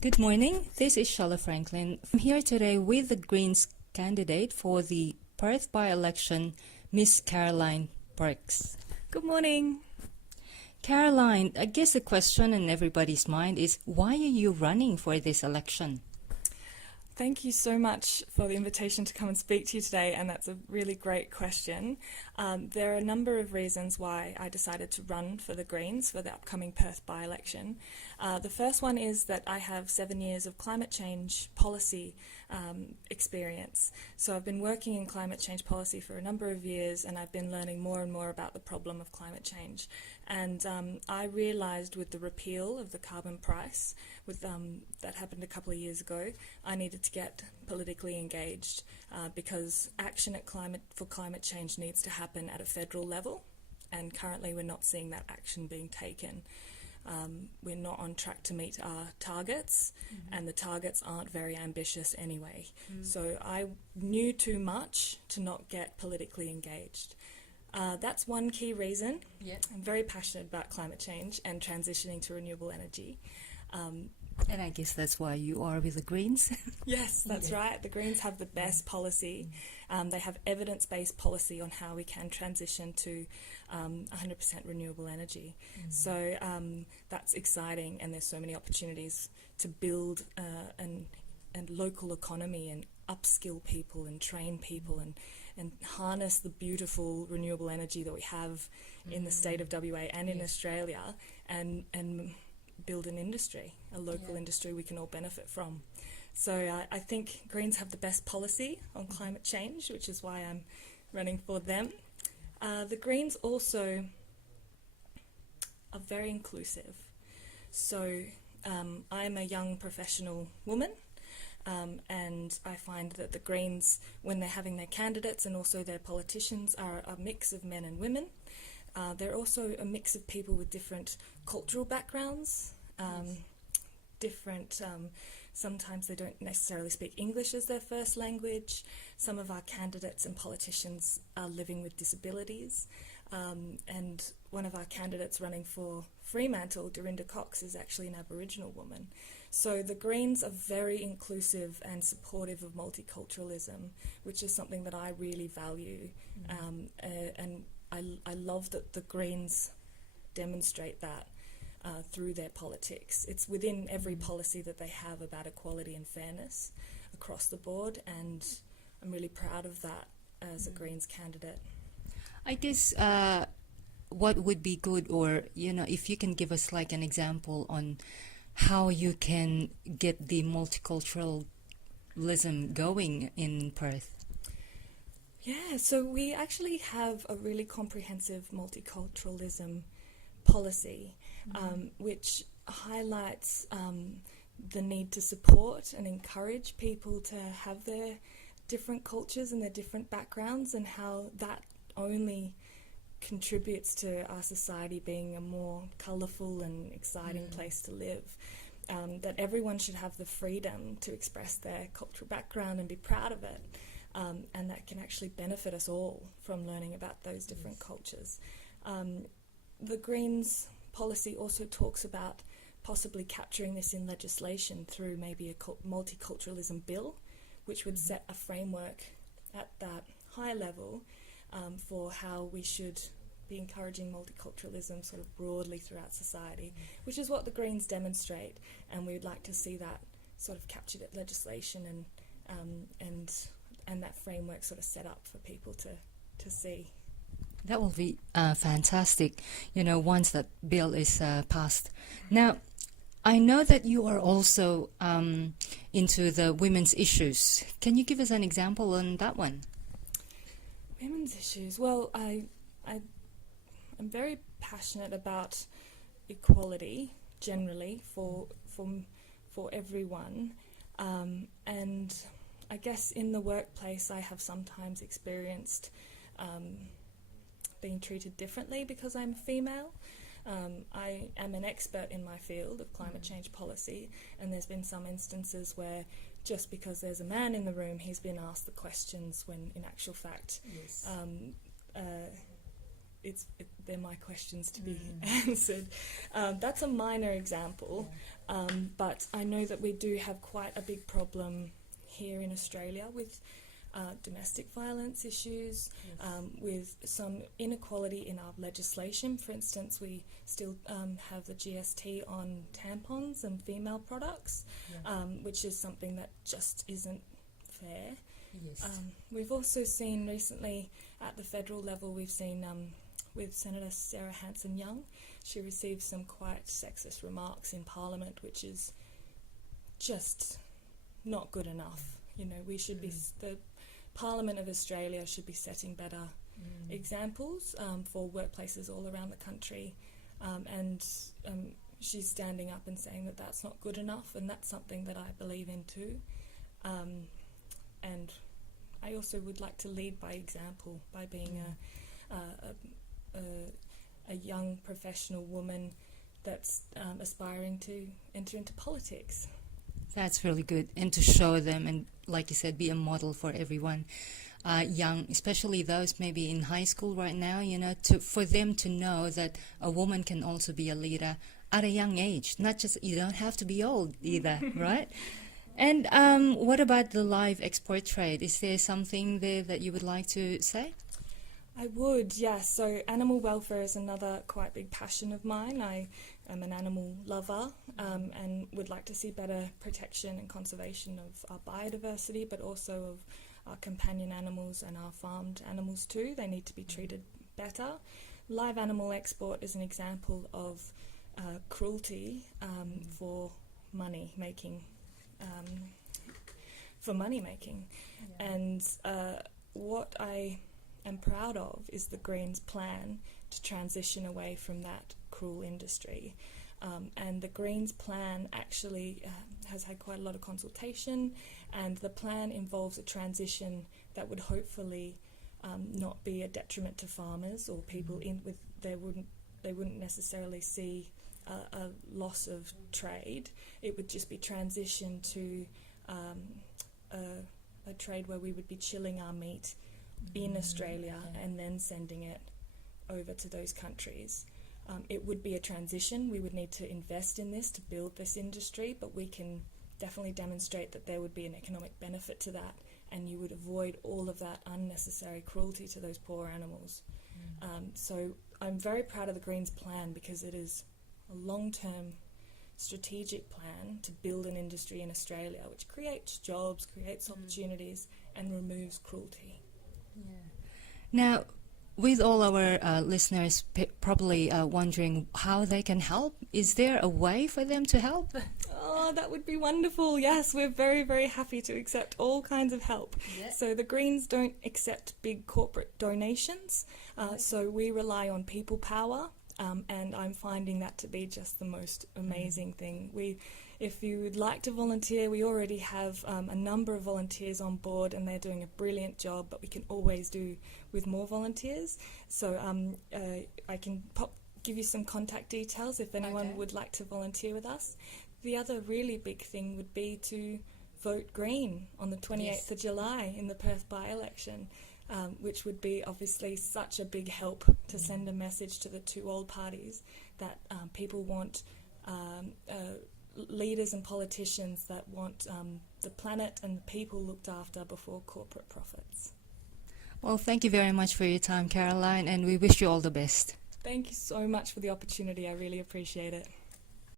Good morning, this is Cielo Franklin. I'm here today with the Greens candidate for the Perth by-election, Miss Caroline Parks. Good morning. Caroline, I guess the question in everybody's mind is, why are you running for this election? Thank you so much for the invitation to come and speak to you today, and that's a really great question. There are a number of reasons why I decided to run for the Greens for the upcoming Perth by-election. The first one is that I have 7 years of climate change policy experience. So I've been working in climate change policy for a number of years, and I've been learning more and more about the problem of climate change. And I realised with the repeal of the carbon price, that happened a couple of years ago, I needed to get politically engaged because action for climate change needs to happen at a federal level, and currently we're not seeing that action being taken. We're not on track to meet our targets, and the targets aren't very ambitious anyway. So I knew too much to not get politically engaged. That's one key reason. I'm very passionate about climate change and transitioning to renewable energy. And I guess that's why you are with the Greens. Yes, that's right. The Greens have the best policy. They have evidence-based policy on how we can transition to 100% renewable energy. So that's exciting, and there's so many opportunities to build an local economy and upskill people and train people and harness the beautiful renewable energy that we have in the state of WA and in Australia, and build an industry, a local industry we can all benefit from. So I think Greens have the best policy on climate change, which is why I'm running for them. The Greens also are very inclusive. So I'm a young professional woman, and I find that the Greens, when they're having their candidates and also their politicians, are a mix of men and women. They're also a mix of people with different cultural backgrounds, sometimes they don't necessarily speak English as their first language. Some of our candidates and politicians are living with disabilities, and one of our candidates running for Fremantle, Dorinda Cox, is actually an Aboriginal woman. So the Greens are very inclusive and supportive of multiculturalism, which is something that I really value, and I love that the Greens demonstrate that through their politics. It's within every policy that they have about equality and fairness across the board, and I'm really proud of that as a Greens candidate. I guess what would be good, or if you can give us like an example on how you can get the multiculturalism going in Perth. Yeah, so we actually have a really comprehensive multiculturalism policy, which highlights the need to support and encourage people to have their different cultures and their different backgrounds, and how that only contributes to our society being a more colourful and exciting place to live. That everyone should have the freedom to express their cultural background and be proud of it. And that can actually benefit us all from learning about those different cultures. The Greens policy also talks about possibly capturing this in legislation through maybe a multiculturalism bill, which would set a framework at that high level for how we should be encouraging multiculturalism sort of broadly throughout society, which is what the Greens demonstrate, and we'd like to see that sort of captured at legislation and that framework sort of set up for people to see. That will be fantastic, once that bill is passed. Now, I know that you are also into the women's issues. Can you give us an example on that one? Women's issues? Well, I'm very passionate about equality generally for everyone, and I guess in the workplace I have sometimes experienced being treated differently because I'm female. I am an expert in my field of climate change policy, and there's been some instances where just because there's a man in the room, he's been asked the questions when in actual fact they're my questions to be answered. That's a minor example, but I know that we do have quite a big problem here in Australia with domestic violence issues, with some inequality in our legislation. For instance, we still have the GST on tampons and female products, which is something that just isn't fair. Yes. We've also seen recently at the federal level, we've seen with Senator Sarah Hanson-Young, she received some quite sexist remarks in Parliament, which is just not good enough. You know, we should be, the Parliament of Australia should be setting better examples for workplaces all around the country, and she's standing up and saying that that's not good enough, and that's something that I believe in too. And I also would like to lead by example by being a young professional woman that's aspiring to enter into politics. That's really good, and to show them, and like you said, be a model for everyone young, especially those maybe in high school right now, you know, for them to know that a woman can also be a leader at a young age, not just, you don't have to be old either, right? And what about the live export trade? Is there something there that you would like to say? I would, yes. So animal welfare is another quite big passion of mine. I am an animal lover and would like to see better protection and conservation of our biodiversity, but also of our companion animals and our farmed animals too. They need to be treated better. Live animal export is an example of cruelty for money making. And what I am proud of is the Greens' plan to transition away from that cruel industry. And the Greens' plan actually has had quite a lot of consultation, and the plan involves a transition that would hopefully not be a detriment to farmers or people they wouldn't necessarily see a loss of trade. It would just be transition to a trade where we would be chilling our meat in Australia and then sending it over to those countries. It would be a transition. We would need to invest in this to build this industry, but we can definitely demonstrate that there would be an economic benefit to that, and you would avoid all of that unnecessary cruelty to those poor animals. So I'm very proud of the Greens' plan, because it is a long-term strategic plan to build an industry in Australia which creates jobs, creates opportunities, and removes cruelty. Now, with all our listeners probably wondering how they can help, is there a way for them to help? Oh, that would be wonderful. Yes, we're very, very happy to accept all kinds of help. Yeah. So the Greens don't accept big corporate donations, so we rely on people power. And I'm finding that to be just the most amazing thing. If you would like to volunteer, we already have a number of volunteers on board, and they're doing a brilliant job, but we can always do with more volunteers. So I can give you some contact details if anyone would like to volunteer with us. The other really big thing would be to vote Green on the 28th of July in the Perth by-election. Which would be obviously such a big help to send a message to the two old parties that people want leaders and politicians that want the planet and the people looked after before corporate profits. Well, thank you very much for your time, Caroline, and we wish you all the best. Thank you so much for the opportunity. I really appreciate it.